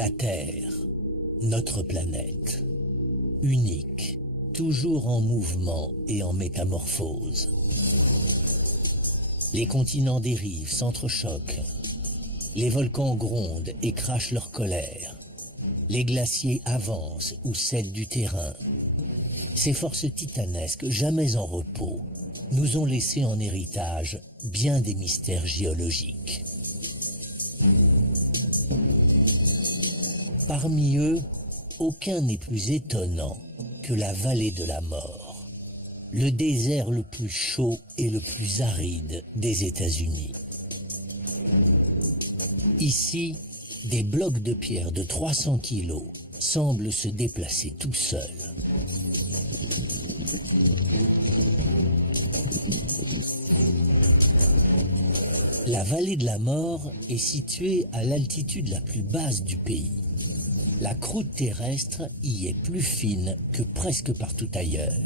La Terre, notre planète, unique, toujours en mouvement et en métamorphose. Les continents dérivent, s'entrechoquent. Les volcans grondent et crachent leur colère. Les glaciers avancent ou cèdent du terrain. Ces forces titanesques, jamais en repos, nous ont laissé en héritage bien des mystères géologiques. Parmi eux, aucun n'est plus étonnant que la vallée de la mort, le désert le plus chaud et le plus aride des États-Unis. Ici, des blocs de pierre de 300 kilos semblent se déplacer tout seuls. La vallée de la mort est située à l'altitude la plus basse du pays. La croûte terrestre y est plus fine que presque partout ailleurs.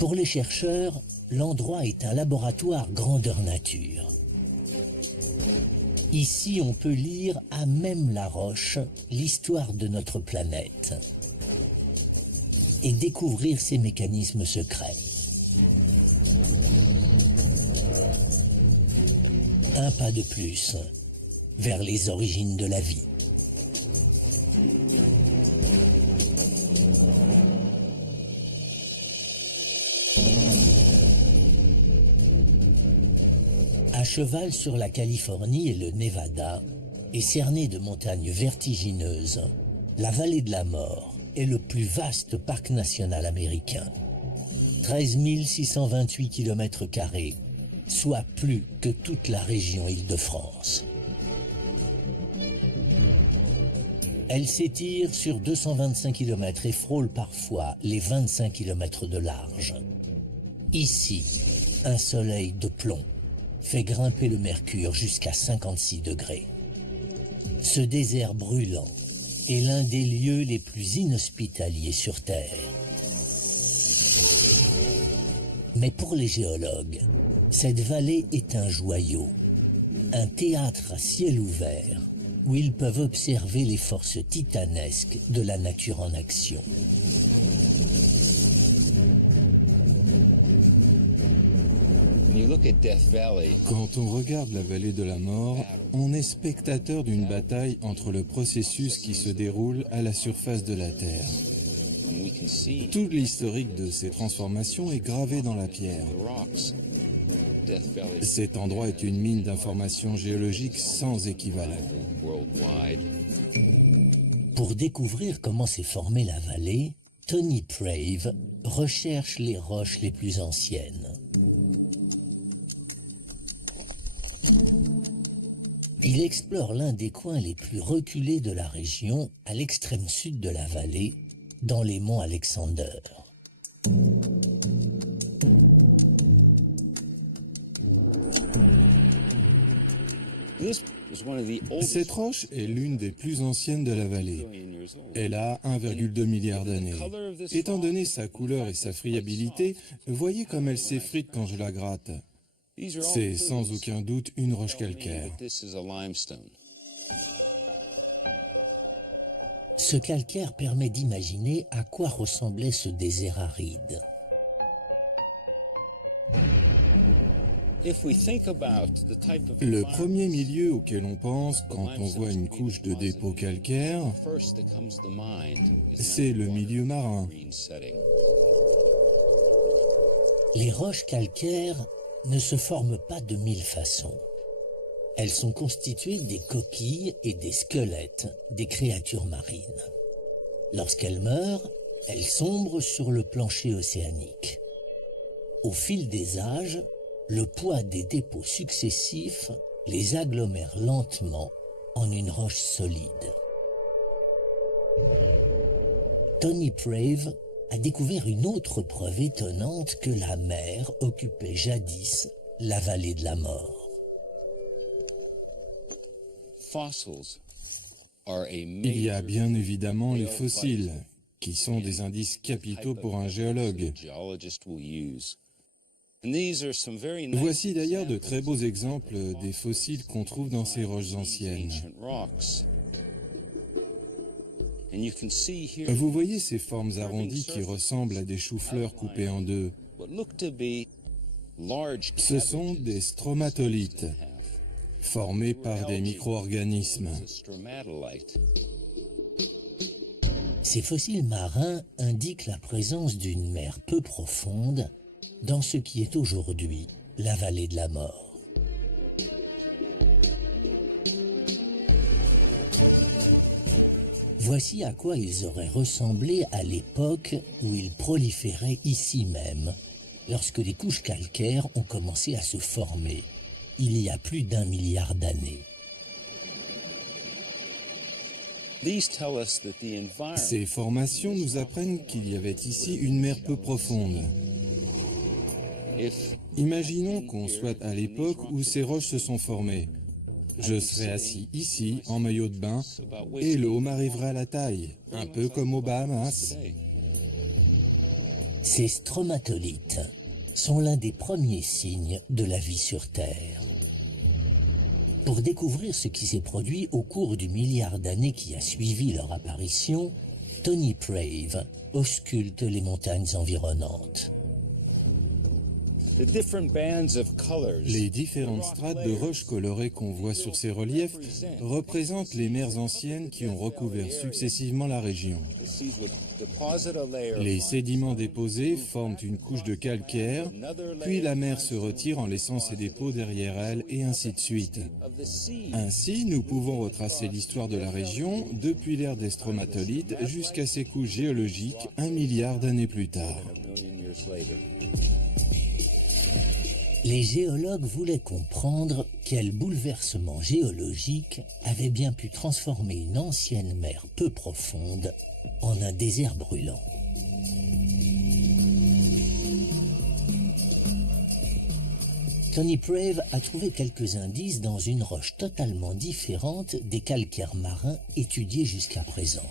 Pour les chercheurs, l'endroit est un laboratoire grandeur nature. Ici, on peut lire à même la roche l'histoire de notre planète et découvrir ses mécanismes secrets. Un pas de plus vers les origines de la vie. À cheval sur la Californie et le Nevada, et cernée de montagnes vertigineuses, la vallée de la mort est le plus vaste parc national américain. 13 628 km², soit plus que toute la région Île-de-France. Elle s'étire sur 225 km et frôle parfois les 25 km de large. Ici, un soleil de plomb fait grimper le mercure jusqu'à 56 degrés. Ce désert brûlant est l'un des lieux les plus inhospitaliers sur Terre. Mais pour les géologues, cette vallée est un joyau, un théâtre à ciel ouvert où ils peuvent observer les forces titanesques de la nature en action. Quand on regarde la vallée de la mort, on est spectateur d'une bataille entre le processus qui se déroule à la surface de la Terre. Tout l'historique de ces transformations est gravé dans la pierre. Cet endroit est une mine d'informations géologiques sans équivalent. Pour découvrir comment s'est formée la vallée, Tony Prave recherche les roches les plus anciennes. Il explore l'un des coins les plus reculés de la région, à l'extrême sud de la vallée, dans les monts Alexander. Cette roche est l'une des plus anciennes de la vallée. Elle a 1,2 milliard d'années. Étant donné sa couleur et sa friabilité, voyez comme elle s'effrite quand je la gratte. C'est sans aucun doute une roche calcaire. Ce calcaire permet d'imaginer à quoi ressemblait ce désert aride. Le premier milieu auquel on pense quand on voit une couche de dépôt calcaire, c'est le milieu marin. Les roches calcaires ne se forment pas de mille façons. Elles sont constituées des coquilles et des squelettes des créatures marines. Lorsqu'elles meurent, elles sombrent sur le plancher océanique. Au fil des âges, le poids des dépôts successifs les agglomère lentement en une roche solide. Tony Prave a découvert une autre preuve étonnante que la mer occupait jadis la vallée de la mort. Il y a bien évidemment les fossiles, qui sont des indices capitaux pour un géologue. Voici d'ailleurs de très beaux exemples des fossiles qu'on trouve dans ces roches anciennes. Vous voyez ces formes arrondies qui ressemblent à des choux-fleurs coupés en deux. Ce sont des stromatolites, formés par des micro-organismes. Ces fossiles marins indiquent la présence d'une mer peu profonde dans ce qui est aujourd'hui la vallée de la mort. Voici à quoi ils auraient ressemblé à l'époque où ils proliféraient ici même, lorsque les couches calcaires ont commencé à se former, il y a plus d'1 milliard d'années. Ces formations nous apprennent qu'il y avait ici une mer peu profonde. Imaginons qu'on soit à l'époque où ces roches se sont formées. Je serai assis ici, en maillot de bain, et l'eau m'arriverait à la taille, un peu comme aux Bahamas. Ces stromatolites sont l'un des premiers signes de la vie sur Terre. Pour découvrir ce qui s'est produit au cours du milliard d'années qui a suivi leur apparition, Tony Prave ausculte les montagnes environnantes. Les différentes strates de roches colorées qu'on voit sur ces reliefs représentent les mers anciennes qui ont recouvert successivement la région. Les sédiments déposés forment une couche de calcaire, puis la mer se retire en laissant ses dépôts derrière elle, et ainsi de suite. Ainsi, nous pouvons retracer l'histoire de la région depuis l'ère des stromatolites jusqu'à ces couches géologiques 1 milliard d'années plus tard. Les géologues voulaient comprendre quel bouleversement géologique avait bien pu transformer une ancienne mer peu profonde en un désert brûlant. Tony Prave a trouvé quelques indices dans une roche totalement différente des calcaires marins étudiés jusqu'à présent.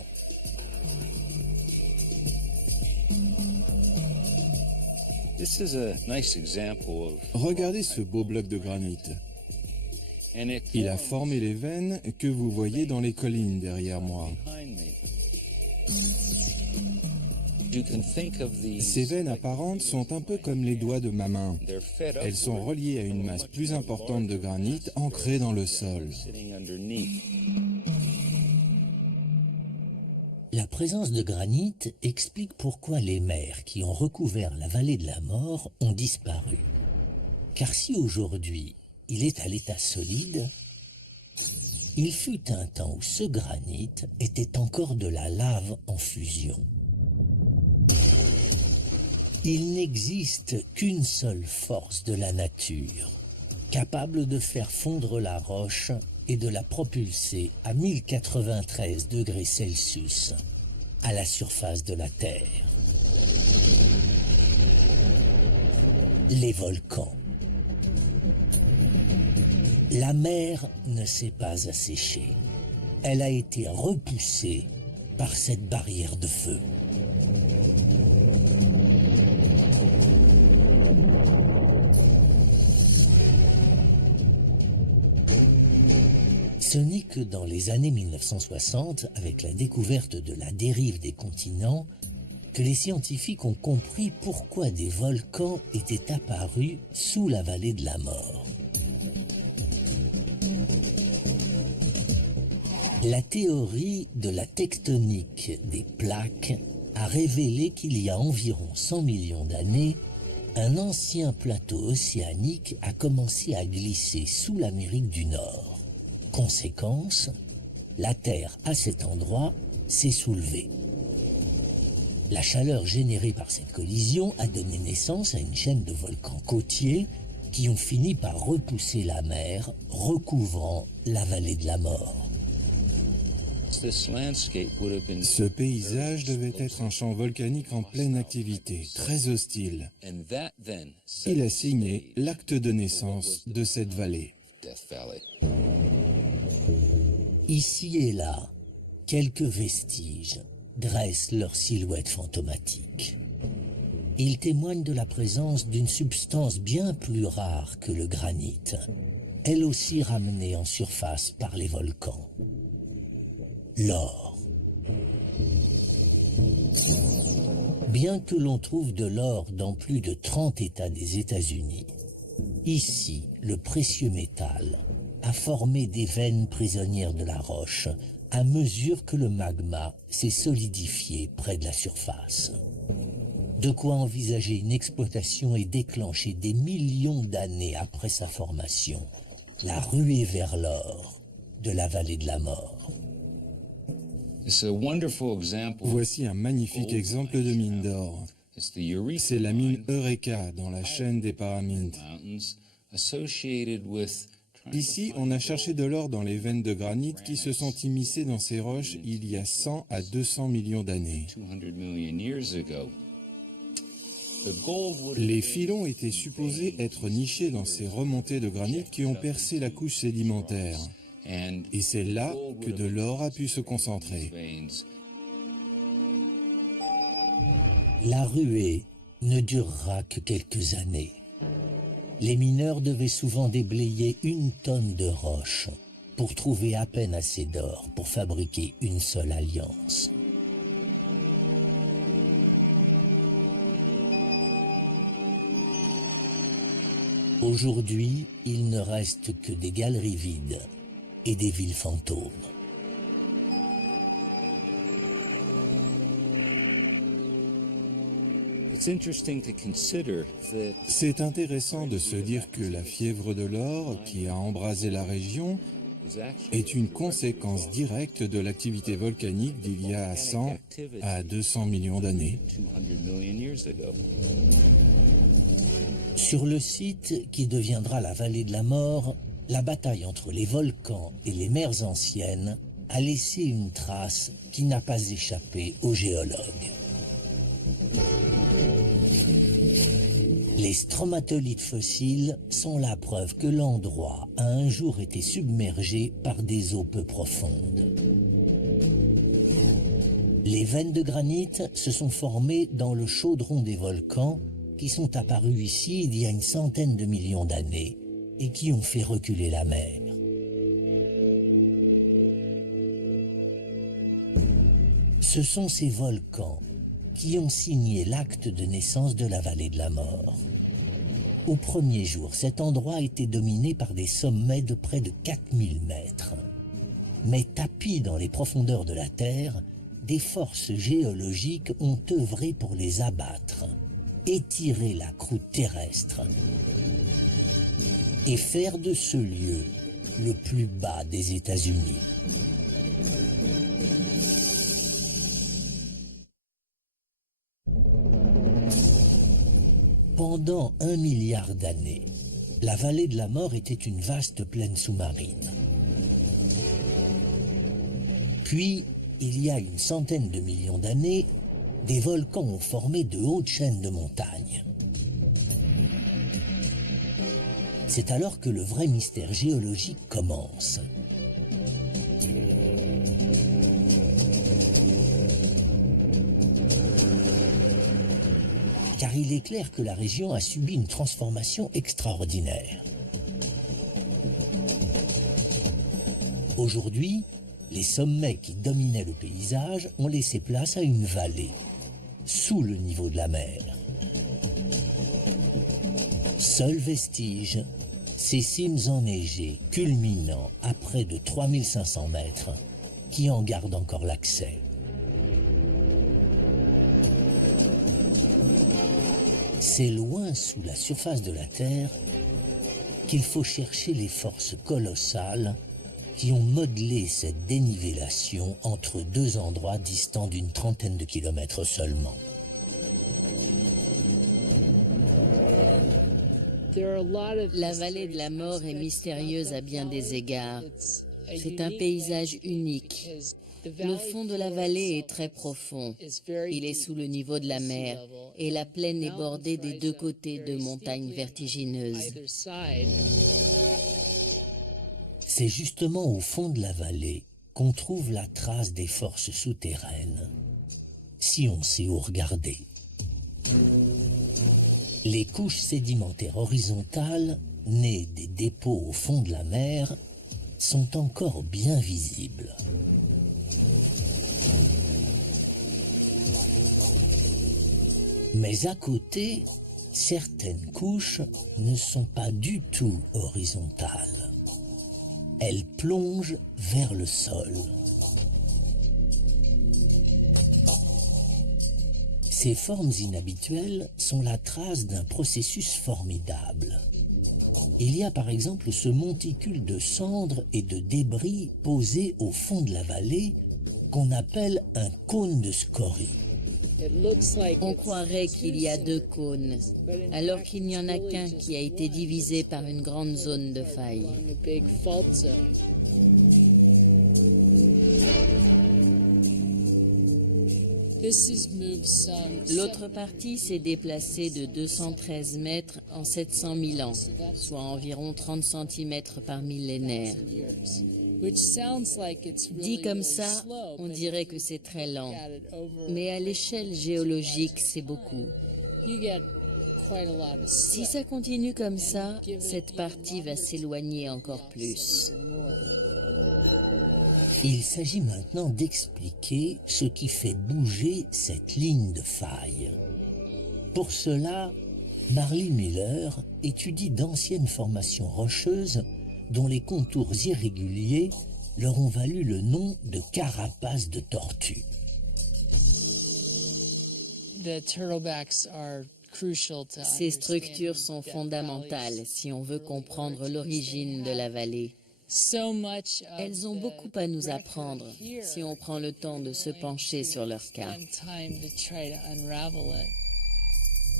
Regardez ce beau bloc de granit. Il a formé les veines que vous voyez dans les collines derrière moi. Ces veines apparentes sont un peu comme les doigts de ma main. Elles sont reliées à une masse plus importante de granit ancrée dans le sol. La présence de granit explique pourquoi les mers qui ont recouvert la vallée de la mort ont disparu. Car si aujourd'hui il est à l'état solide, il fut un temps où ce granit était encore de la lave en fusion. Il n'existe qu'une seule force de la nature, capable de faire fondre la roche et de la propulser à 1093 degrés Celsius à la surface de la Terre. Les volcans. La mer ne s'est pas asséchée. Elle a été repoussée par cette barrière de feu. Ce n'est que dans les années 1960, avec la découverte de la dérive des continents, que les scientifiques ont compris pourquoi des volcans étaient apparus sous la vallée de la mort. La théorie de la tectonique des plaques a révélé qu'il y a environ 100 millions d'années, un ancien plateau océanique a commencé à glisser sous l'Amérique du Nord. Conséquence, la Terre à cet endroit s'est soulevée. La chaleur générée par cette collision a donné naissance à une chaîne de volcans côtiers qui ont fini par repousser la mer, recouvrant la vallée de la mort. Ce paysage devait être un champ volcanique en pleine activité, très hostile. Il a signé l'acte de naissance de cette vallée. Ici et là, quelques vestiges dressent leur silhouette fantomatique. Il témoigne de la présence d'une substance bien plus rare que le granit, elle aussi ramenée en surface par les volcans. L'or. Bien que l'on trouve de l'or dans plus de 30 États des États-Unis, ici, le précieux métal a formé des veines prisonnières de la roche à mesure que le magma s'est solidifié près de la surface. De quoi envisager une exploitation et déclencher des millions d'années après sa formation la ruée vers l'or de la vallée de la mort. Voici un magnifique exemple de mine d'or. C'est la mine Eureka dans la chaîne des Pyramides. Ici, on a cherché de l'or dans les veines de granit qui se sont immiscées dans ces roches il y a 100 à 200 millions d'années. Les filons étaient supposés être nichés dans ces remontées de granit qui ont percé la couche sédimentaire. Et c'est là que de l'or a pu se concentrer. La ruée ne durera que quelques années. Les mineurs devaient souvent déblayer 1 tonne de roche pour trouver à peine assez d'or pour fabriquer une seule alliance. Aujourd'hui, il ne reste que des galeries vides et des villes fantômes. C'est intéressant de se dire que la fièvre de l'or, qui a embrasé la région, est une conséquence directe de l'activité volcanique d'il y a 100 à 200 millions d'années. Sur le site qui deviendra la vallée de la mort, la bataille entre les volcans et les mers anciennes a laissé une trace qui n'a pas échappé aux géologues. Les stromatolites fossiles sont la preuve que l'endroit a un jour été submergé par des eaux peu profondes. Les veines de granit se sont formées dans le chaudron des volcans qui sont apparus ici il y a une centaine de millions d'années et qui ont fait reculer la mer. Ce sont ces volcans qui ont signé l'acte de naissance de la vallée de la mort. Au premier jour, cet endroit était dominé par des sommets de près de 4000 mètres. Mais tapis dans les profondeurs de la Terre, des forces géologiques ont œuvré pour les abattre, étirer la croûte terrestre et faire de ce lieu le plus bas des États-Unis. Pendant 1 milliard d'années, la vallée de la mort était une vaste plaine sous-marine. Puis, il y a une centaine de millions d'années, des volcans ont formé de hautes chaînes de montagnes. C'est alors que le vrai mystère géologique commence. Car il est clair que la région a subi une transformation extraordinaire. Aujourd'hui, les sommets qui dominaient le paysage ont laissé place à une vallée, sous le niveau de la mer. Seul vestige, ces cimes enneigées culminant à près de 3500 mètres, qui en gardent encore l'accès. C'est loin sous la surface de la Terre qu'il faut chercher les forces colossales qui ont modelé cette dénivellation entre 2 endroits distants d'une trentaine de kilomètres seulement. La vallée de la mort est mystérieuse à bien des égards. C'est un paysage unique. Le fond de la vallée est très profond. Il est sous le niveau de la mer et la plaine est bordée des 2 côtés de montagnes vertigineuses. C'est justement au fond de la vallée qu'on trouve la trace des forces souterraines, si on sait où regarder. Les couches sédimentaires horizontales, nées des dépôts au fond de la mer, sont encore bien visibles. Mais à côté, certaines couches ne sont pas du tout horizontales. Elles plongent vers le sol. Ces formes inhabituelles sont la trace d'un processus formidable. Il y a par exemple ce monticule de cendres et de débris posé au fond de la vallée qu'on appelle un cône de scorie. On croirait qu'il y a deux cônes, alors qu'il n'y en a qu'un qui a été divisé par une grande zone de faille. L'autre partie s'est déplacée de 213 mètres en 700 000 ans, soit environ 30 cm par millénaire. Dit comme ça, on dirait que c'est très lent, mais à l'échelle géologique, c'est beaucoup. Si ça continue comme ça, cette partie va s'éloigner encore plus. Il s'agit maintenant d'expliquer ce qui fait bouger cette ligne de faille. Pour cela, Marlene Miller étudie d'anciennes formations rocheuses dont les contours irréguliers leur ont valu le nom de carapace de tortue. Ces structures sont fondamentales si on veut comprendre l'origine de la vallée. Elles ont beaucoup à nous apprendre si on prend le temps de se pencher sur leur cas.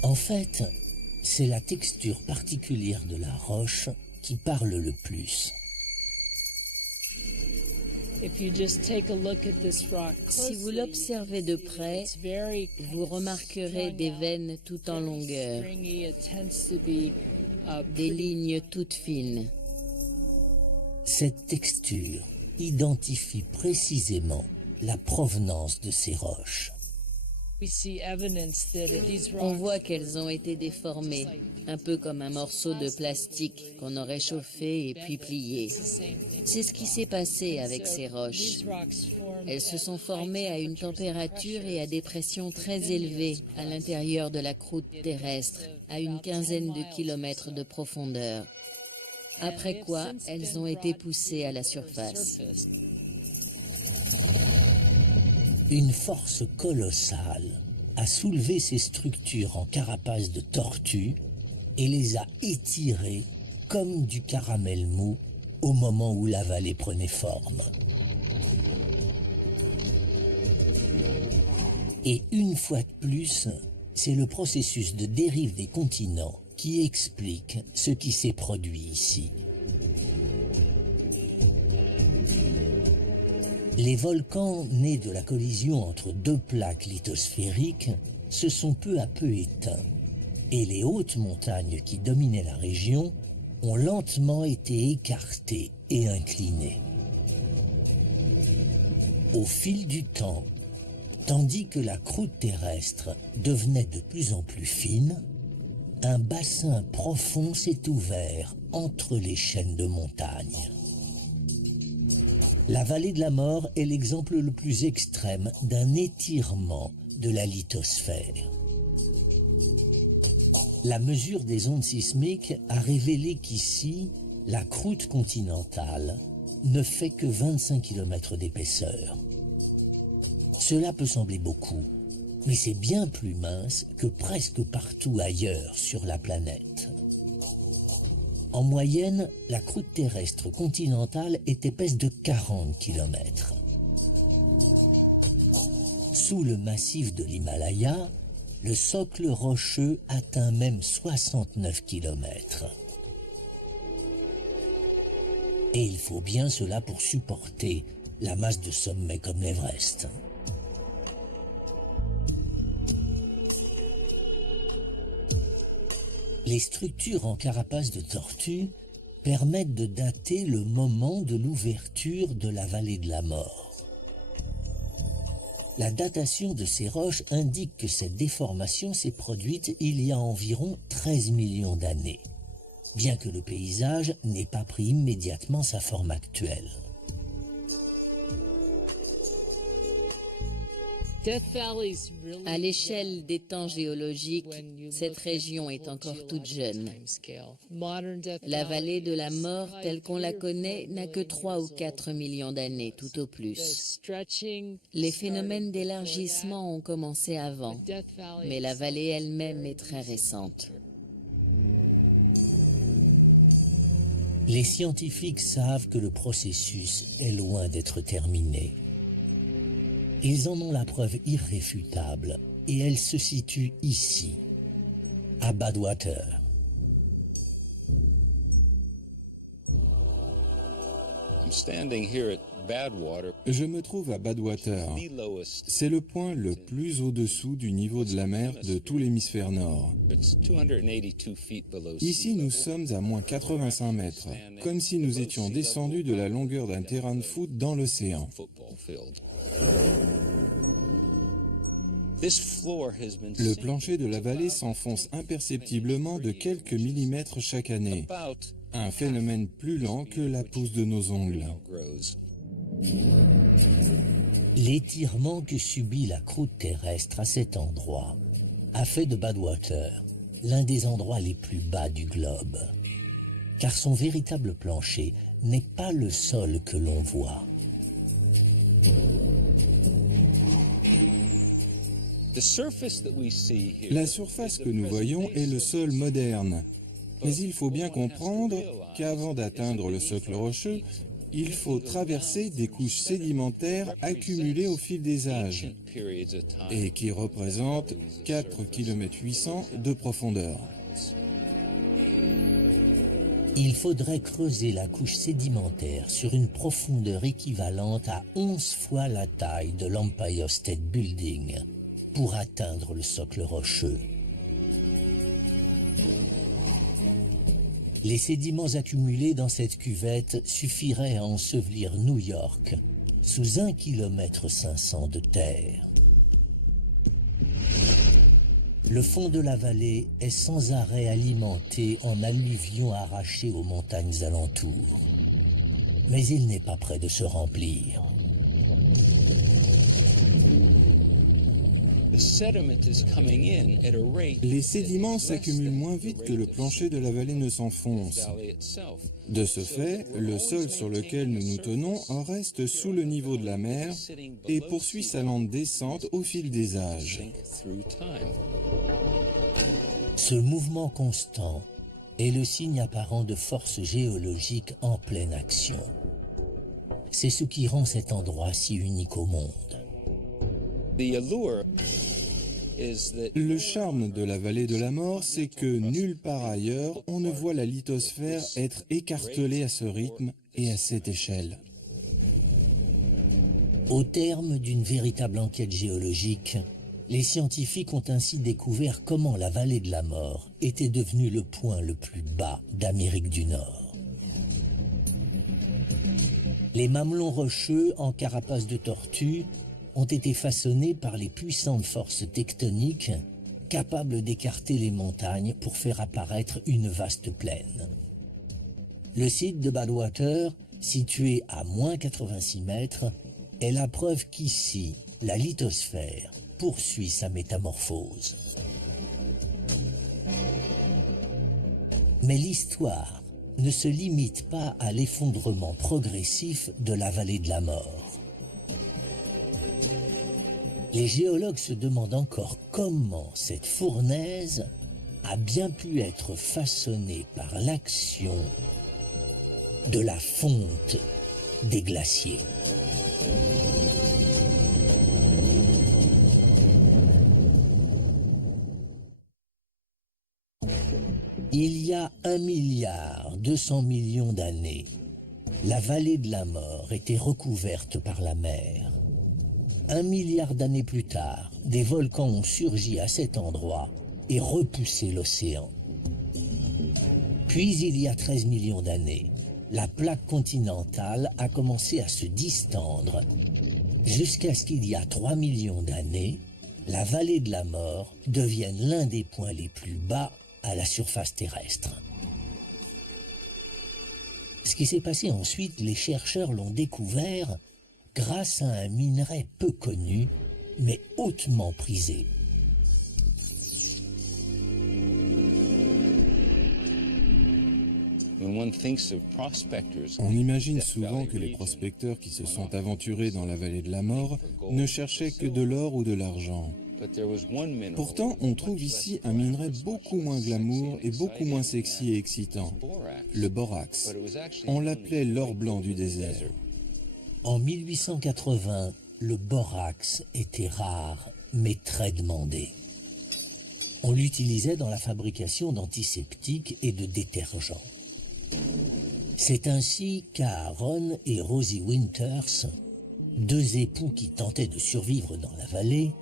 En fait, c'est la texture particulière de la roche qui parle le plus. Si vous l'observez de près, vous remarquerez des veines tout en longueur, des lignes toutes fines. Cette texture identifie précisément la provenance de ces roches. On voit qu'elles ont été déformées, un peu comme un morceau de plastique qu'on aurait chauffé et puis plié. C'est ce qui s'est passé avec ces roches. Elles se sont formées à une température et à des pressions très élevées à l'intérieur de la croûte terrestre, à une quinzaine de kilomètres de profondeur. Après quoi, elles ont été poussées à la surface. Une force colossale a soulevé ces structures en carapace de tortue et les a étirées comme du caramel mou au moment où la vallée prenait forme. Et une fois de plus, c'est le processus de dérive des continents qui explique ce qui s'est produit ici. Les volcans nés de la collision entre deux plaques lithosphériques se sont peu à peu éteints et les hautes montagnes qui dominaient la région ont lentement été écartées et inclinées. Au fil du temps, tandis que la croûte terrestre devenait de plus en plus fine, un bassin profond s'est ouvert entre les chaînes de montagnes. La vallée de la mort est l'exemple le plus extrême d'un étirement de la lithosphère. La mesure des ondes sismiques a révélé qu'ici, la croûte continentale ne fait que 25 km d'épaisseur. Cela peut sembler beaucoup, mais c'est bien plus mince que presque partout ailleurs sur la planète. En moyenne, la croûte terrestre continentale est épaisse de 40 km. Sous le massif de l'Himalaya, le socle rocheux atteint même 69 km. Et il faut bien cela pour supporter la masse de sommets comme l'Everest. Les structures en carapace de tortue permettent de dater le moment de l'ouverture de la vallée de la mort. La datation de ces roches indique que cette déformation s'est produite il y a environ 13 millions d'années, bien que le paysage n'ait pas pris immédiatement sa forme actuelle. À l'échelle des temps géologiques, cette région est encore toute jeune. La vallée de la mort, telle qu'on la connaît, n'a que 3 ou 4 millions d'années, tout au plus. Les phénomènes d'élargissement ont commencé avant, mais la vallée elle-même est très récente. Les scientifiques savent que le processus est loin d'être terminé. Ils en ont la preuve irréfutable, et elle se situe ici, à Badwater. Je me trouve à Badwater. C'est le point le plus au-dessous du niveau de la mer de tout l'hémisphère nord. Ici, nous sommes à moins 85 mètres, comme si nous étions descendus de la longueur d'un terrain de foot dans l'océan. Le plancher de la vallée s'enfonce imperceptiblement de quelques millimètres chaque année, un phénomène plus lent que la pousse de nos ongles. L'étirement que subit la croûte terrestre à cet endroit a fait de Badwater l'un des endroits les plus bas du globe, car son véritable plancher n'est pas le sol que l'on voit. La surface que nous voyons est le sol moderne, mais il faut bien comprendre qu'avant d'atteindre le socle rocheux, il faut traverser des couches sédimentaires accumulées au fil des âges et qui représentent 4,8 km de profondeur. Il faudrait creuser la couche sédimentaire sur une profondeur équivalente à 11 fois la taille de l'Empire State Building pour atteindre le socle rocheux. Les sédiments accumulés dans cette cuvette suffiraient à ensevelir New York sous 1,5 km de terre. Le fond de la vallée est sans arrêt alimenté en alluvions arrachées aux montagnes alentours. Mais il n'est pas près de se remplir. Les sédiments s'accumulent moins vite que le plancher de la vallée ne s'enfonce. De ce fait, le sol sur lequel nous nous tenons reste sous le niveau de la mer et poursuit sa lente descente au fil des âges. Ce mouvement constant est le signe apparent de forces géologiques en pleine action. C'est ce qui rend cet endroit si unique au monde. Le charme de la vallée de la mort, c'est que nulle part ailleurs on ne voit la lithosphère être écartelée à ce rythme et à cette échelle. Au terme d'une véritable enquête géologique, les scientifiques ont ainsi découvert comment la vallée de la mort était devenue le point le plus bas d'Amérique du Nord. Les mamelons rocheux en carapace de tortue ont été façonnés par les puissantes forces tectoniques capables d'écarter les montagnes pour faire apparaître une vaste plaine. Le site de Badwater, situé à moins 86 mètres, est la preuve qu'ici, la lithosphère poursuit sa métamorphose. Mais l'histoire ne se limite pas à l'effondrement progressif de la vallée de la mort. Les géologues se demandent encore comment cette fournaise a bien pu être façonnée par l'action de la fonte des glaciers. Il y a 1,2 milliard d'années, la vallée de la mort était recouverte par la mer. 1 milliard d'années plus tard, des volcans ont surgi à cet endroit et repoussé l'océan. Puis, il y a 13 millions d'années, la plaque continentale a commencé à se distendre jusqu'à ce qu'il y a 3 millions d'années, la vallée de la mort devienne l'un des points les plus bas à la surface terrestre. Ce qui s'est passé ensuite, les chercheurs l'ont découvert grâce à un minerai peu connu, mais hautement prisé. On imagine souvent que les prospecteurs qui se sont aventurés dans la vallée de la mort ne cherchaient que de l'or ou de l'argent. Pourtant, on trouve ici un minerai beaucoup moins glamour et beaucoup moins sexy et excitant, le borax. On l'appelait l'or blanc du désert. En 1880, le borax était rare, mais très demandé. On l'utilisait dans la fabrication d'antiseptiques et de détergents. C'est ainsi qu'Aaron et Rosie Winters, deux époux qui tentaient de survivre dans la vallée,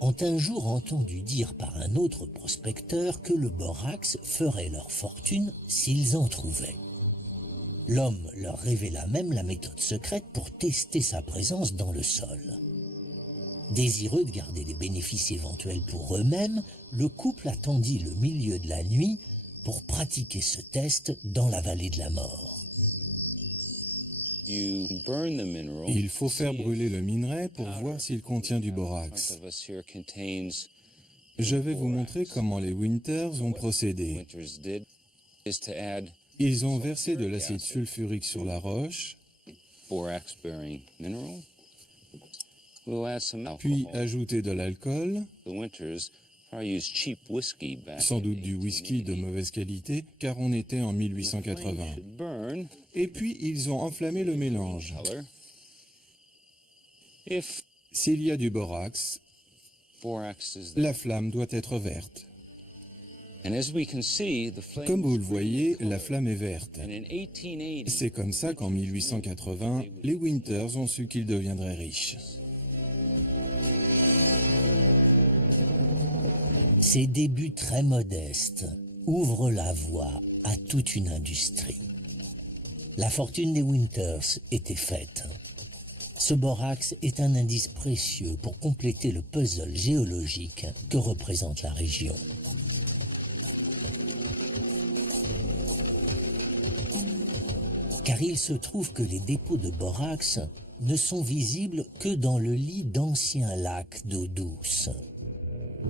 ont un jour entendu dire par un autre prospecteur que le borax ferait leur fortune s'ils en trouvaient. L'homme leur révéla même la méthode secrète pour tester sa présence dans le sol. Désireux de garder les bénéfices éventuels pour eux-mêmes, le couple attendit le milieu de la nuit pour pratiquer ce test dans la vallée de la mort. Il faut faire brûler le minerai pour voir s'il contient du borax. Je vais vous montrer comment les Winters ont procédé. Ils ont versé de l'acide sulfurique sur la roche, puis ajouté de l'alcool, sans doute du whisky de mauvaise qualité, car on était en 1880. Et puis, ils ont enflammé le mélange. S'il y a du borax, la flamme doit être verte. Comme vous le voyez, la flamme est verte. C'est comme ça qu'en 1880, les Winters ont su qu'ils deviendraient riches. Ces débuts très modestes ouvrent la voie à toute une industrie. La fortune des Winters était faite. Ce borax est un indice précieux pour compléter le puzzle géologique que représente la région. Car il se trouve que les dépôts de borax ne sont visibles que dans le lit d'anciens lacs d'eau douce.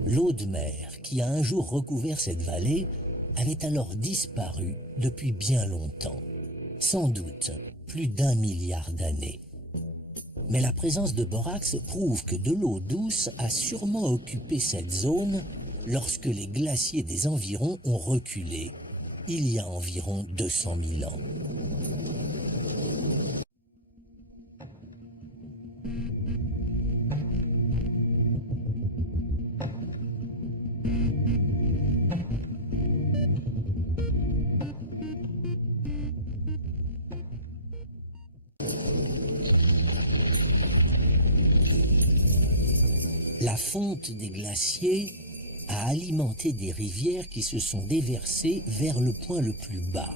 L'eau de mer qui a un jour recouvert cette vallée avait alors disparu depuis bien longtemps, sans doute plus d'1 milliard d'années. Mais la présence de borax prouve que de l'eau douce a sûrement occupé cette zone lorsque les glaciers des environs ont reculé, il y a environ 200 000 ans. La fonte des glaciers a alimenté des rivières qui se sont déversées vers le point le plus bas,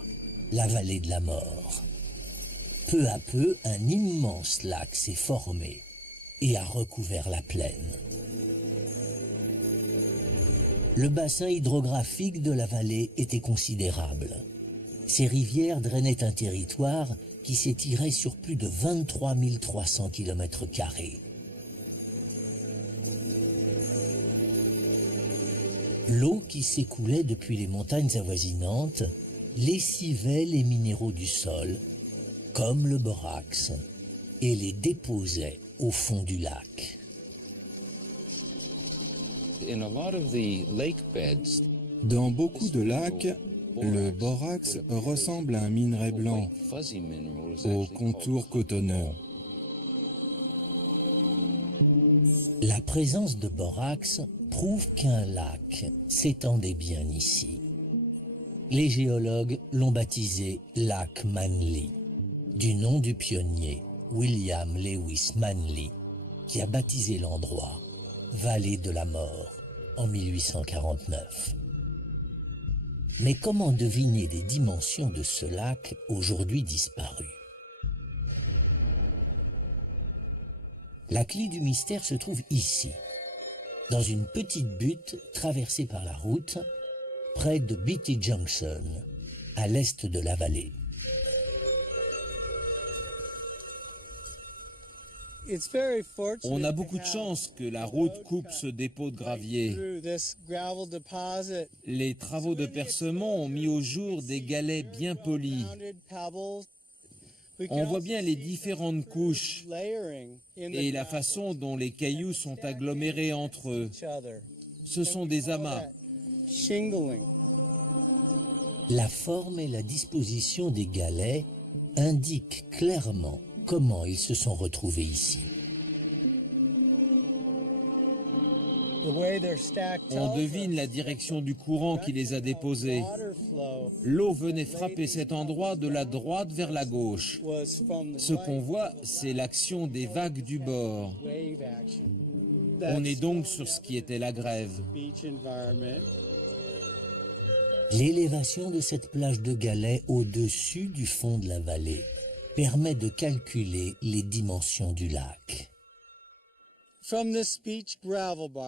la vallée de la mort. Peu à peu, un immense lac s'est formé et a recouvert la plaine. Le bassin hydrographique de la vallée était considérable. Ces rivières drainaient un territoire qui s'étirait sur plus de 23 300 km². L'eau qui s'écoulait depuis les montagnes avoisinantes lessivait les minéraux du sol, comme le borax, et les déposait au fond du lac. Dans beaucoup de lacs, le borax ressemble à un minerai blanc, au contour cotonneux. La présence de borax prouve qu'un lac s'étendait bien ici. Les géologues l'ont baptisé lac Manly, du nom du pionnier William Lewis Manly, qui a baptisé l'endroit Vallée de la Mort en 1849. Mais comment deviner les dimensions de ce lac, aujourd'hui disparu ? La clé du mystère se trouve ici, dans une petite butte traversée par la route, près de Beatty Junction, à l'est de la vallée. On a beaucoup de chance que la route coupe ce dépôt de gravier. Les travaux de percement ont mis au jour des galets bien polis. On voit bien les différentes couches et la façon dont les cailloux sont agglomérés entre eux. Ce sont des amas. La forme et la disposition des galets indiquent clairement comment ils se sont retrouvés ici. On devine la direction du courant qui les a déposés. L'eau venait frapper cet endroit de la droite vers la gauche. Ce qu'on voit, c'est l'action des vagues du bord. On est donc sur ce qui était la grève. L'élévation de cette plage de galets au-dessus du fond de la vallée permet de calculer les dimensions du lac.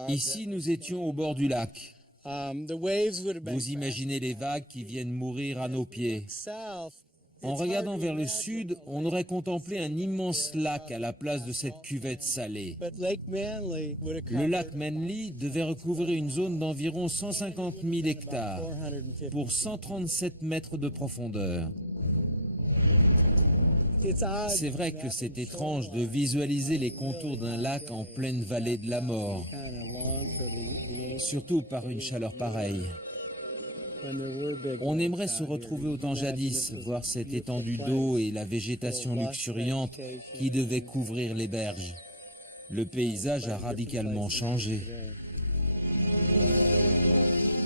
Ici, nous étions au bord du lac. Vous imaginez les vagues qui viennent mourir à nos pieds. En regardant vers le sud, on aurait contemplé un immense lac à la place de cette cuvette salée. Le lac Manly devait recouvrir une zone d'environ 150 000 hectares pour 137 mètres de profondeur. C'est vrai que c'est étrange de visualiser les contours d'un lac en pleine vallée de la mort, surtout par une chaleur pareille. On aimerait se retrouver au temps jadis, voir cette étendue d'eau et la végétation luxuriante qui devait couvrir les berges. Le paysage a radicalement changé.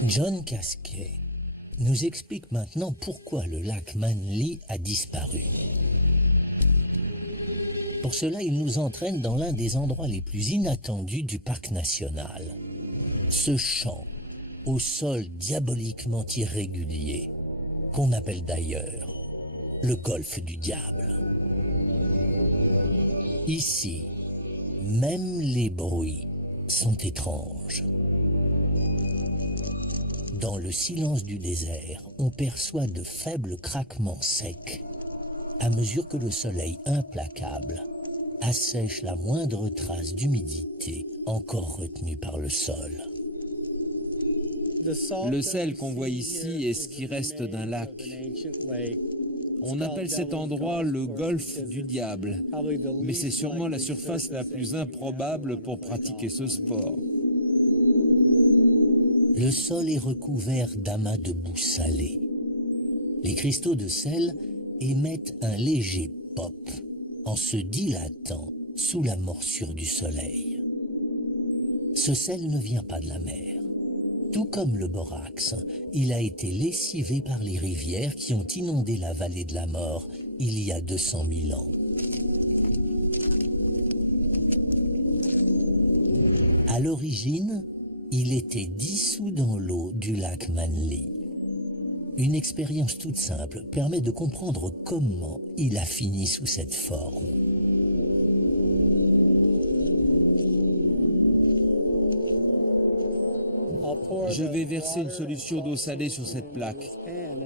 John Casquet nous explique maintenant pourquoi le lac Manly a disparu. Pour cela, il nous entraîne dans l'un des endroits les plus inattendus du parc national. Ce champ au sol diaboliquement irrégulier, qu'on appelle d'ailleurs le golfe du diable. Ici, même les bruits sont étranges. Dans le silence du désert, on perçoit de faibles craquements secs à mesure que le soleil implacable assèche la moindre trace d'humidité encore retenue par le sol. Le sel qu'on voit ici est ce qui reste d'un lac. On appelle cet endroit le golfe du diable, mais c'est sûrement la surface la plus improbable pour pratiquer ce sport. Le sol est recouvert d'amas de boue salée. Les cristaux de sel émettent un léger pop en se dilatant sous la morsure du soleil. Ce sel ne vient pas de la mer. Tout comme le borax, il a été lessivé par les rivières qui ont inondé la vallée de la mort il y a 200 000 ans. À l'origine, il était dissous dans l'eau du lac Manly. Une expérience toute simple permet de comprendre comment il a fini sous cette forme. Je vais verser une solution d'eau salée sur cette plaque.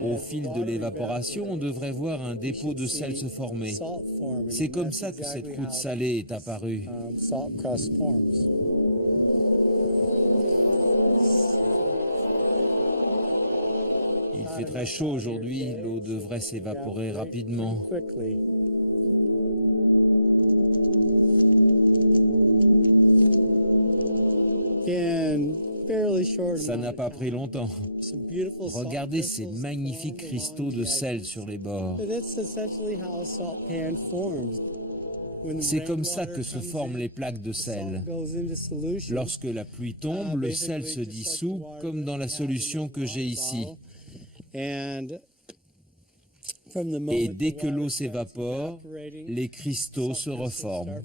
Au fil de l'évaporation, on devrait voir un dépôt de sel se former. C'est comme ça que cette croûte salée est apparue. Il fait très chaud aujourd'hui, l'eau devrait s'évaporer rapidement. Ça n'a pas pris longtemps. Regardez ces magnifiques cristaux de sel sur les bords. C'est comme ça que se forment les plaques de sel. Lorsque la pluie tombe, le sel se dissout, comme dans la solution que j'ai ici. Et dès que l'eau s'évapore, les cristaux se reforment.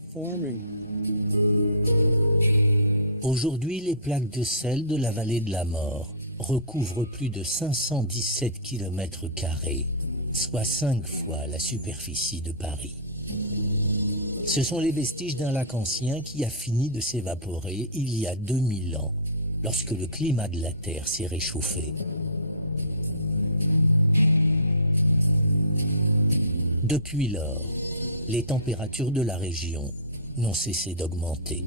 Aujourd'hui, les plaques de sel de la vallée de la mort recouvrent plus de 517 km², soit 5 fois la superficie de Paris. Ce sont les vestiges d'un lac ancien qui a fini de s'évaporer il y a 2000 ans, lorsque le climat de la Terre s'est réchauffé. Depuis lors, les températures de la région n'ont cessé d'augmenter.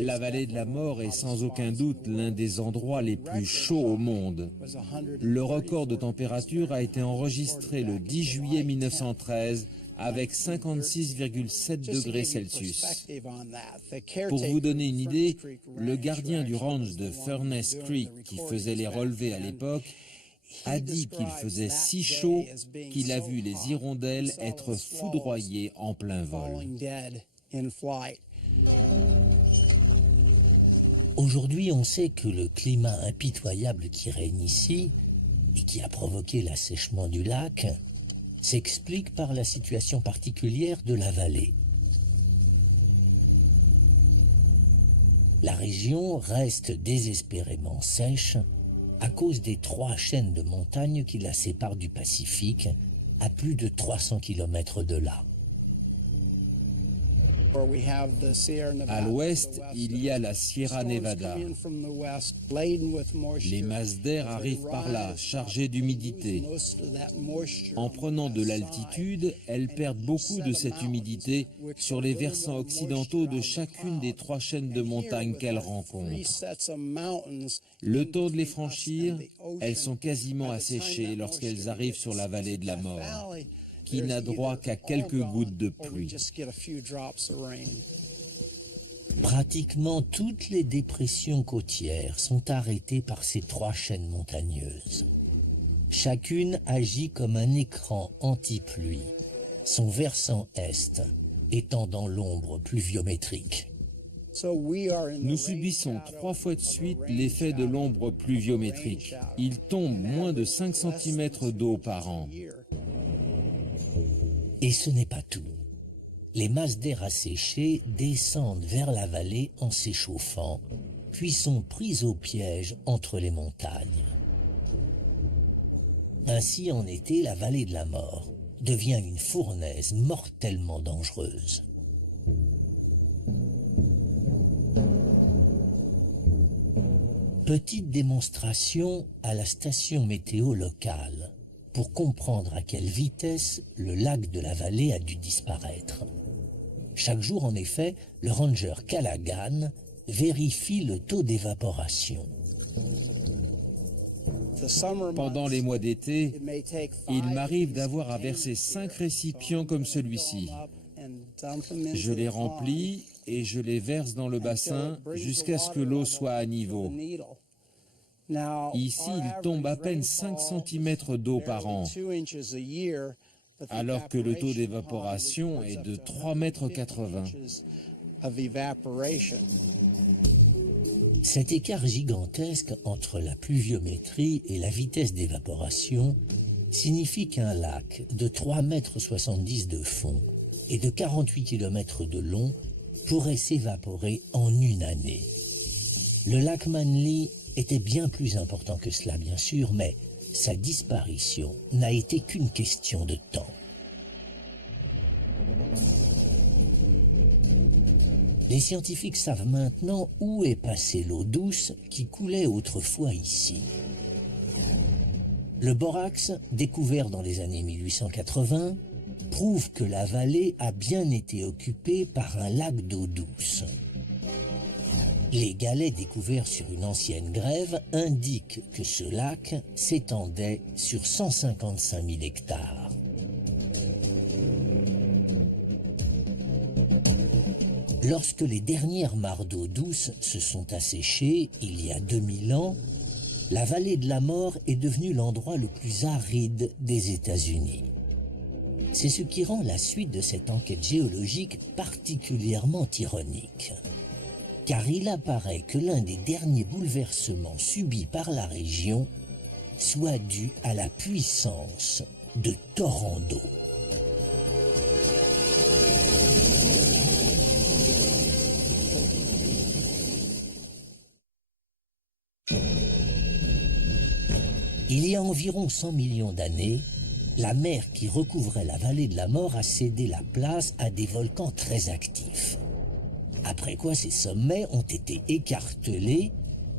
La vallée de la mort est sans aucun doute l'un des endroits les plus chauds au monde. Le record de température a été enregistré le 10 juillet 1913 avec 56,7 degrés Celsius. Pour vous donner une idée, le gardien du ranch de Furnace Creek, qui faisait les relevés à l'époque, a dit qu'il faisait si chaud qu'il a vu les hirondelles être foudroyées en plein vol. Aujourd'hui, on sait que le climat impitoyable qui règne ici et qui a provoqué l'assèchement du lac s'explique par la situation particulière de la vallée. La région reste désespérément sèche à cause des 3 chaînes de montagnes qui la séparent du Pacifique à plus de 300 km de là. À l'ouest, il y a la Sierra Nevada. Les masses d'air arrivent par là, chargées d'humidité. En prenant de l'altitude, elles perdent beaucoup de cette humidité sur les versants occidentaux de chacune des 3 chaînes de montagnes qu'elles rencontrent. Le temps de les franchir, elles sont quasiment asséchées lorsqu'elles arrivent sur la vallée de la mort, qui n'a droit qu'à quelques gouttes de pluie. Pratiquement toutes les dépressions côtières sont arrêtées par ces 3 chaînes montagneuses. Chacune agit comme un écran anti-pluie, son versant est étant dans l'ombre pluviométrique. Nous subissons 3 fois de suite l'effet de l'ombre pluviométrique. Il tombe moins de 5 cm d'eau par an. Et ce n'est pas tout. Les masses d'air asséchées descendent vers la vallée en s'échauffant, puis sont prises au piège entre les montagnes. Ainsi, en été, la vallée de la mort devient une fournaise mortellement dangereuse. Petite démonstration à la station météo locale pour comprendre à quelle vitesse le lac de la vallée a dû disparaître. Chaque jour, en effet, le ranger Callaghan vérifie le taux d'évaporation. Pendant les mois d'été, il m'arrive d'avoir à verser 5 récipients comme celui-ci. Je les remplis et je les verse dans le bassin jusqu'à ce que l'eau soit à niveau. Ici, il tombe à peine 5 cm d'eau par an, alors que le taux d'évaporation est de 3,80 m. Cet écart gigantesque entre la pluviométrie et la vitesse d'évaporation signifie qu'un lac de 3,70 m de fond et de 48 km de long pourrait s'évaporer en une année. Le lac Manly était bien plus important que cela, bien sûr, mais sa disparition n'a été qu'une question de temps. Les scientifiques savent maintenant où est passée l'eau douce qui coulait autrefois ici. Le borax, découvert dans les années 1880, prouve que la vallée a bien été occupée par un lac d'eau douce. Les galets découverts sur une ancienne grève indiquent que ce lac s'étendait sur 155 000 hectares. Lorsque les dernières mares d'eau douce se sont asséchées, il y a 2000 ans, la vallée de la mort est devenue l'endroit le plus aride des États-Unis. C'est ce qui rend la suite de cette enquête géologique particulièrement ironique. Car il apparaît que l'un des derniers bouleversements subis par la région soit dû à la puissance de torrents d'eau. Il y a environ 100 millions d'années, la mer qui recouvrait la vallée de la mort a cédé la place à des volcans très actifs. Après quoi, ces sommets ont été écartelés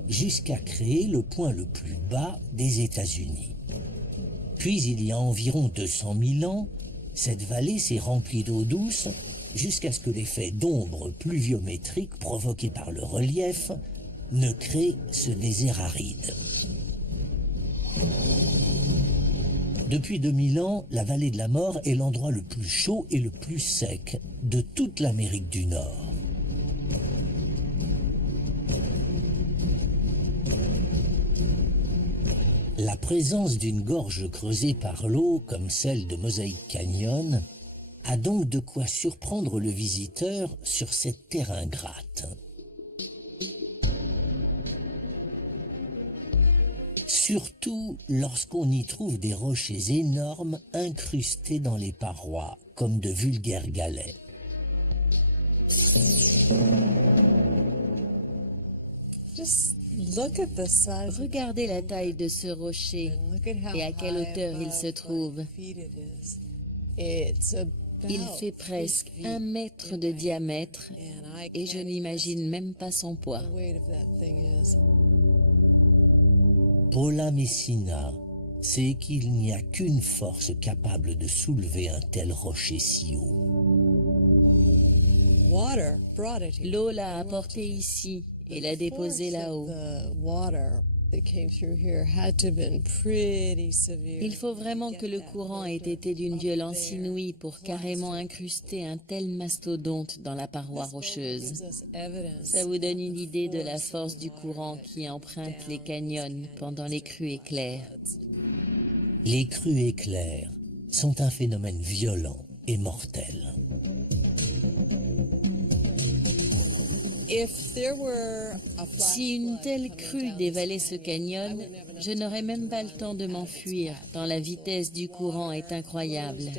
jusqu'à créer le point le plus bas des États-Unis. Puis, il y a environ 200 000 ans, cette vallée s'est remplie d'eau douce jusqu'à ce que l'effet d'ombre pluviométrique provoqué par le relief ne crée ce désert aride. Depuis 2000 ans, la vallée de la mort est l'endroit le plus chaud et le plus sec de toute l'Amérique du Nord. La présence d'une gorge creusée par l'eau, comme celle de Mosaic Canyon, a donc de quoi surprendre le visiteur sur cette terre ingrate. Surtout lorsqu'on y trouve des rochers énormes incrustés dans les parois, comme de vulgaires galets. Regardez la taille de ce rocher et à quelle hauteur il se trouve. Il fait presque 1 mètre de diamètre et je n'imagine même pas son poids. Paula Messina sait qu'il n'y a qu'une force capable de soulever un tel rocher si haut. L'eau l'a apporté ici et l'a déposé là-haut. Il faut vraiment que le courant ait été d'une violence inouïe pour carrément incruster un tel mastodonte dans la paroi rocheuse. Ça vous donne une idée de la force du courant qui emprunte les canyons pendant les crues éclairs. Les crues éclairs sont un phénomène violent et mortel. Si une telle crue dévalait ce canyon, je n'aurais même pas le temps de m'enfuir, tant la vitesse du courant est incroyable.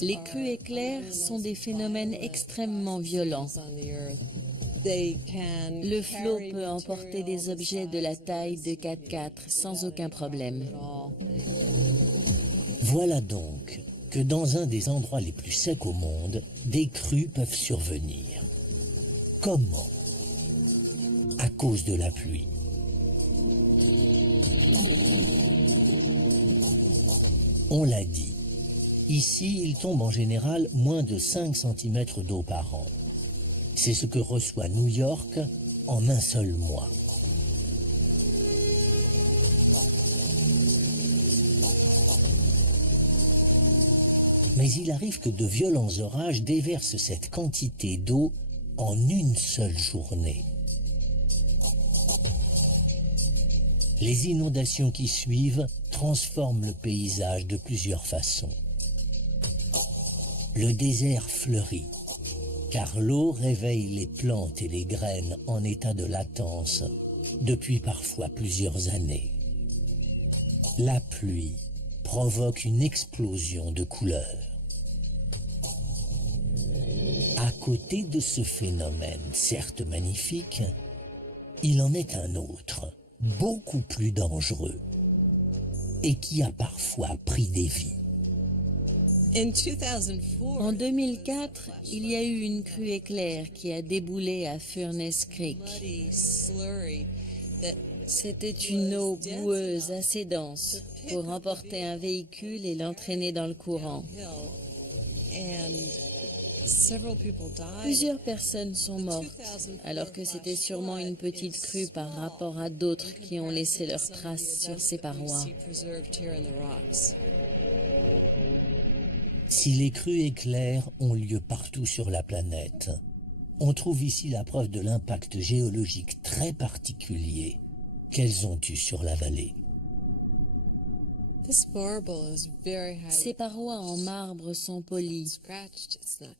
Les crues éclairs sont des phénomènes extrêmement violents. Le flot peut emporter des objets de la taille de 4x4 sans aucun problème. Voilà donc que dans un des endroits les plus secs au monde, des crues peuvent survenir. Comment? À cause de la pluie. On l'a dit, ici il tombe en général moins de 5 cm d'eau par an. C'est ce que reçoit New York en un seul mois. Mais il arrive que de violents orages déversent cette quantité d'eau en une seule journée. Les inondations qui suivent transforment le paysage de plusieurs façons. Le désert fleurit, car l'eau réveille les plantes et les graines en état de latence depuis parfois plusieurs années. La pluie provoque une explosion de couleurs. À côté de ce phénomène, certes magnifique, il en est un autre, beaucoup plus dangereux, et qui a parfois pris des vies. En 2004, il y a eu une crue éclair qui a déboulé à Furnace Creek. C'était une eau boueuse assez dense pour emporter un véhicule et l'entraîner dans le courant. Plusieurs personnes sont mortes, alors que c'était sûrement une petite crue par rapport à d'autres qui ont laissé leurs traces sur ces parois. Si les crues éclairs ont lieu partout sur la planète, on trouve ici la preuve de l'impact géologique très particulier qu'elles ont eu sur la vallée. Ces parois en marbre sont polies,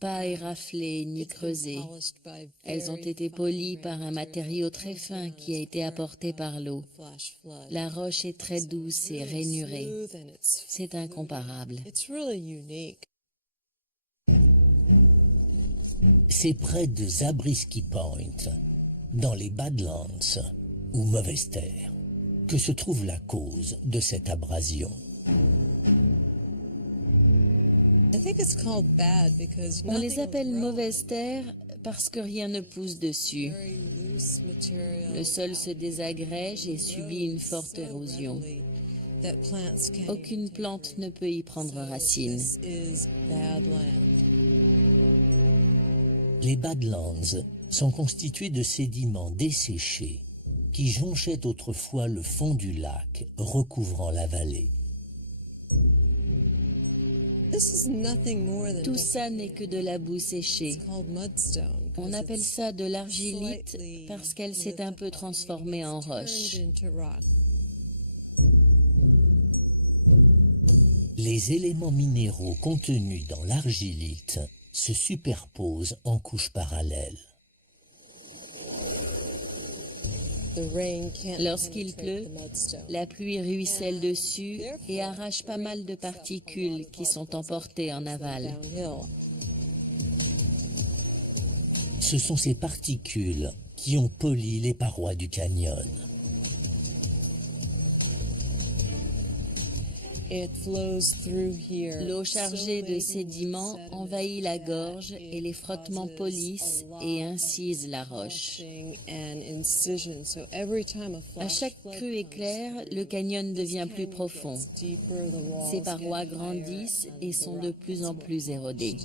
pas éraflées ni creusées. Elles ont été polies par un matériau très fin qui a été apporté par l'eau. La roche est très douce et rainurée. C'est incomparable. C'est près de Zabriskie Point, dans les Badlands, ou Mauvaise Terre, que se trouve la cause de cette abrasion. On les appelle Mauvaise Terre parce que rien ne pousse dessus. Le sol se désagrège et subit une forte érosion. Aucune plante ne peut y prendre racine. Les Badlands sont constitués de sédiments desséchés qui jonchaient autrefois le fond du lac recouvrant la vallée. Tout ça n'est que de la boue séchée. On appelle ça de l'argilite parce qu'elle s'est un peu transformée en roche. Les éléments minéraux contenus dans l'argilite se superposent en couches parallèles. Lorsqu'il pleut, la pluie ruisselle dessus et arrache pas mal de particules qui sont emportées en aval. Ce sont ces particules qui ont poli les parois du canyon. L'eau chargée de sédiments envahit la gorge et les frottements polissent et incisent la roche. À chaque crue éclair, le canyon devient plus profond. Ses parois grandissent et sont de plus en plus érodées.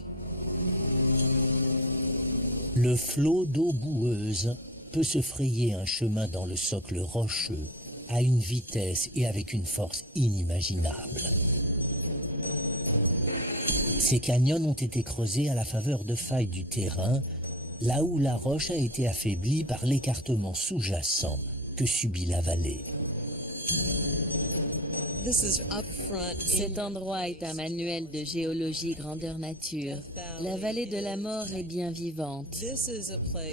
Le flot d'eau boueuse peut se frayer un chemin dans le socle rocheux à une vitesse et avec une force inimaginable. Ces canyons ont été creusés à la faveur de failles du terrain, là où la roche a été affaiblie par l'écartement sous-jacent que subit la vallée. Cet endroit est un manuel de géologie grandeur nature. La vallée de la mort est bien vivante.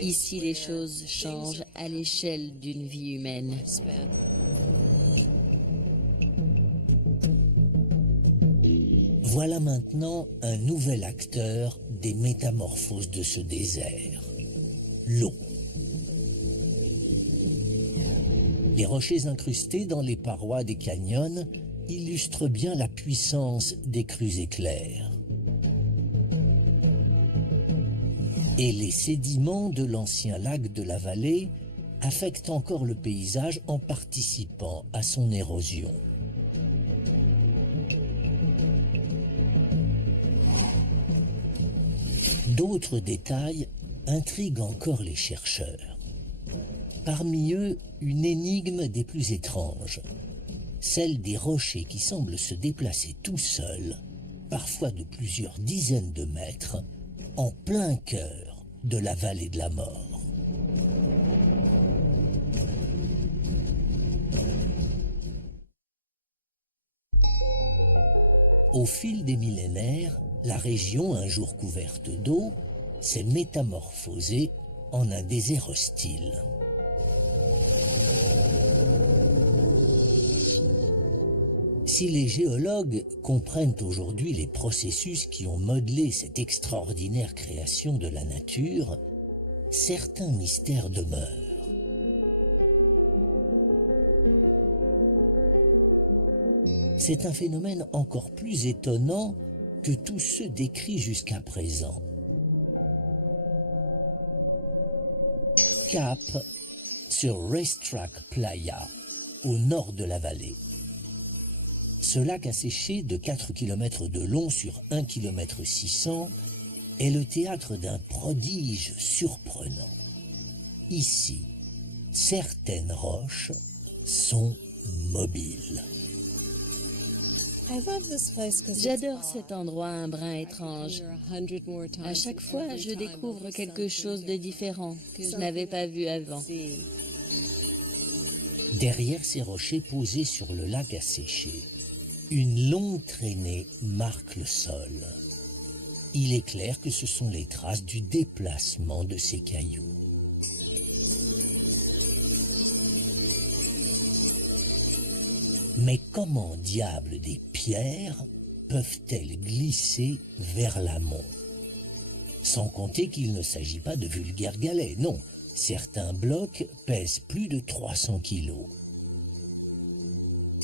Ici, les choses changent à l'échelle d'une vie humaine. Voilà maintenant un nouvel acteur des métamorphoses de ce désert, l'eau. Les rochers incrustés dans les parois des canyons illustrent bien la puissance des crues éclairs. Et les sédiments de l'ancien lac de la vallée affectent encore le paysage en participant à son érosion. D'autres détails intriguent encore les chercheurs. Parmi eux, une énigme des plus étranges, celle des rochers qui semblent se déplacer tout seuls, parfois de plusieurs dizaines de mètres, en plein cœur de la vallée de la mort. Au fil des millénaires, la région, un jour couverte d'eau, s'est métamorphosée en un désert hostile. Si les géologues comprennent aujourd'hui les processus qui ont modelé cette extraordinaire création de la nature, certains mystères demeurent. C'est un phénomène encore plus étonnant que tous ceux décrits jusqu'à présent. Cap sur Racetrack Playa, au nord de la vallée. Ce lac asséché de 4 km de long sur 1 km 600 est le théâtre d'un prodige surprenant. Ici, certaines roches sont mobiles. J'adore cet endroit un brin étrange. À chaque fois, je découvre quelque chose de différent que je n'avais pas vu avant. Derrière ces rochers posés sur le lac asséché, une longue traînée marque le sol. Il est clair que ce sont les traces du déplacement de ces cailloux. Mais comment diable des pierres peuvent-elles glisser vers l'amont? Sans compter qu'il ne s'agit pas de vulgaires galets, non, Certains blocs pèsent plus de 300 kilos.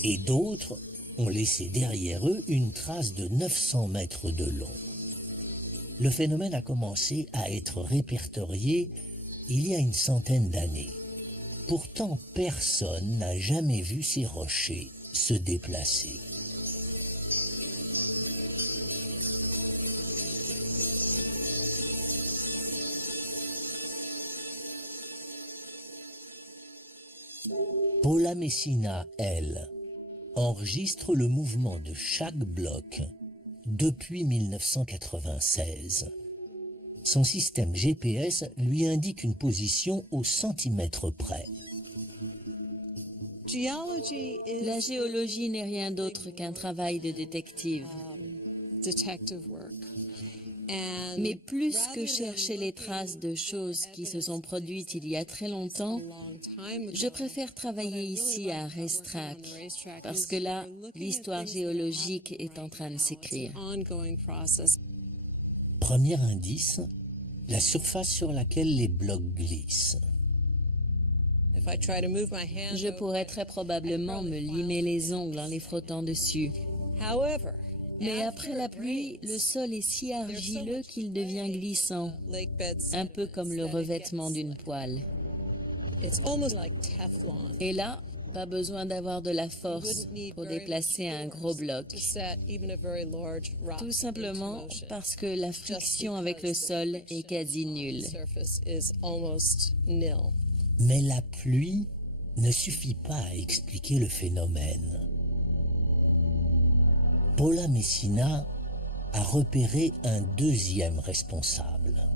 Et d'autres ont laissé derrière eux une trace de 900 mètres de long. Le phénomène a commencé à être répertorié il y a une centaine d'années. Pourtant, personne n'a jamais vu ces rochers se déplacer. Paula Messina, elle, enregistre le mouvement de chaque bloc depuis 1996. Son système GPS lui indique une position au centimètre près. La géologie n'est rien d'autre qu'un travail de détective. Mais plus que chercher les traces de choses qui se sont produites il y a très longtemps, je préfère travailler ici à Racetrack, parce que là, l'histoire géologique est en train de s'écrire. Premier indice, la surface sur laquelle les blocs glissent. Je pourrais très probablement me limer les ongles en les frottant dessus. Mais après la pluie, le sol est si argileux qu'il devient glissant, un peu comme le revêtement d'une poêle. Et là, pas besoin d'avoir de la force pour déplacer un gros bloc. Tout simplement parce que la friction avec le sol est quasi nulle. Mais la pluie ne suffit pas à expliquer le phénomène. Paula Messina a repéré un deuxième responsable.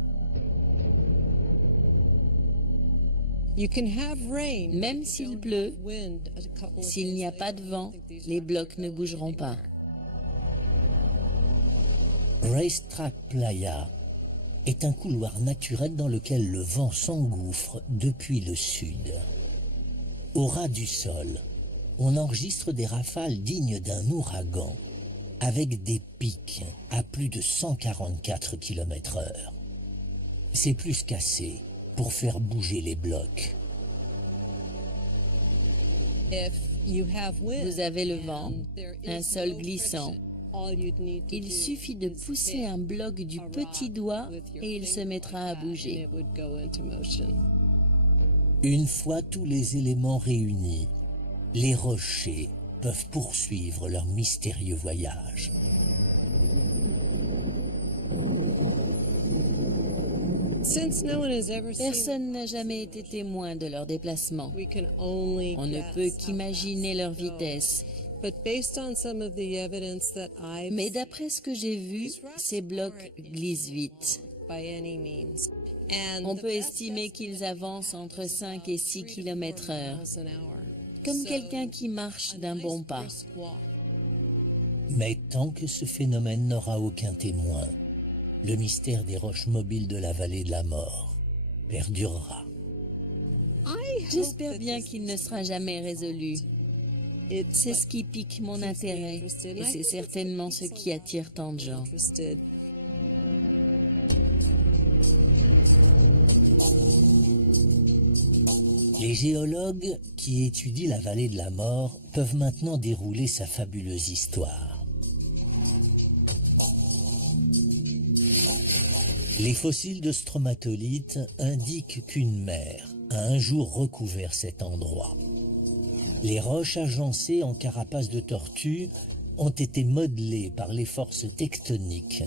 Même s'il pleut, s'il n'y a pas de vent, les blocs ne bougeront pas. Racetrack Playa est un couloir naturel dans lequel le vent s'engouffre depuis le sud. Au ras du sol, on enregistre des rafales dignes d'un ouragan, avec des pics à plus de 144 km/h. C'est plus qu'assez pour faire bouger les blocs. Vous avez le vent, un sol glissant. Il suffit de pousser un bloc du petit doigt et il se mettra à bouger. Une fois tous les éléments réunis, les rochers peuvent poursuivre leur mystérieux voyage. Personne n'a jamais été témoin de leur déplacement. On ne peut qu'imaginer leur vitesse. Mais d'après ce que j'ai vu, ces blocs glissent vite. On peut estimer qu'ils avancent entre 5 et 6 km/h, comme quelqu'un qui marche d'un bon pas. Mais tant que ce phénomène n'aura aucun témoin, le mystère des roches mobiles de la vallée de la mort perdurera. J'espère bien qu'il ne sera jamais résolu. C'est ce qui pique mon intérêt et c'est certainement ce qui attire tant de gens. Les géologues qui étudient la vallée de la mort peuvent maintenant dérouler sa fabuleuse histoire. Les fossiles de stromatolites indiquent qu'une mer a un jour recouvert cet endroit. Les roches agencées en carapace de tortue ont été modelées par les forces tectoniques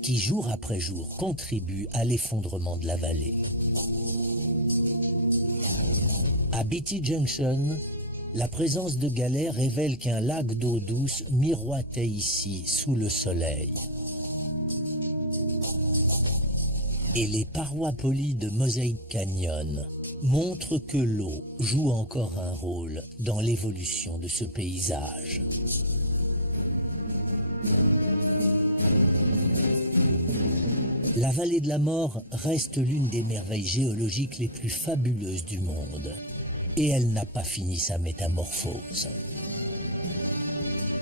qui, jour après jour, contribuent à l'effondrement de la vallée. À Beatty Junction, la présence de galets révèle qu'un lac d'eau douce miroitait ici sous le soleil. Et les parois polies de Mosaic Canyon montrent que l'eau joue encore un rôle dans l'évolution de ce paysage. La vallée de la mort reste l'une des merveilles géologiques les plus fabuleuses du monde. Et elle n'a pas fini sa métamorphose.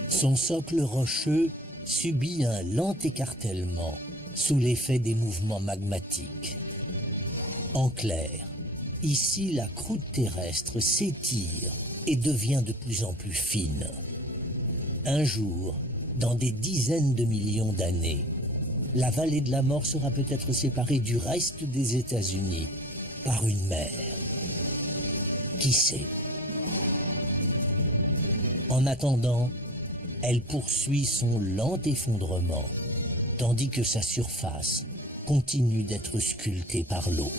Son socle rocheux subit un lent écartèlement sous l'effet des mouvements magmatiques. En clair, Ici, la croûte terrestre s'étire et devient de plus en plus fine. Un jour, dans des dizaines de millions d'années, la vallée de la mort sera peut-être séparée du reste des États-Unis par une mer. Qui sait? En attendant, elle poursuit son lent effondrement, tandis que sa surface continue d'être sculptée par l'eau.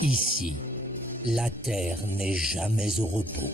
Ici, la Terre n'est jamais au repos.